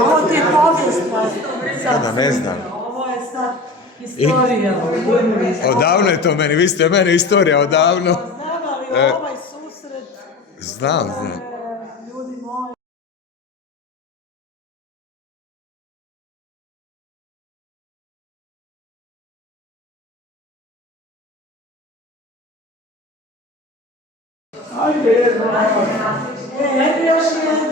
Ovo ti je povijest. Da, ne znam. Ovo je sad historija. Odavno je to meni, vi ste meni istorija odavno. Znam, ali ovaj susret... Znam. Ljudi moji. Ajde još jedan.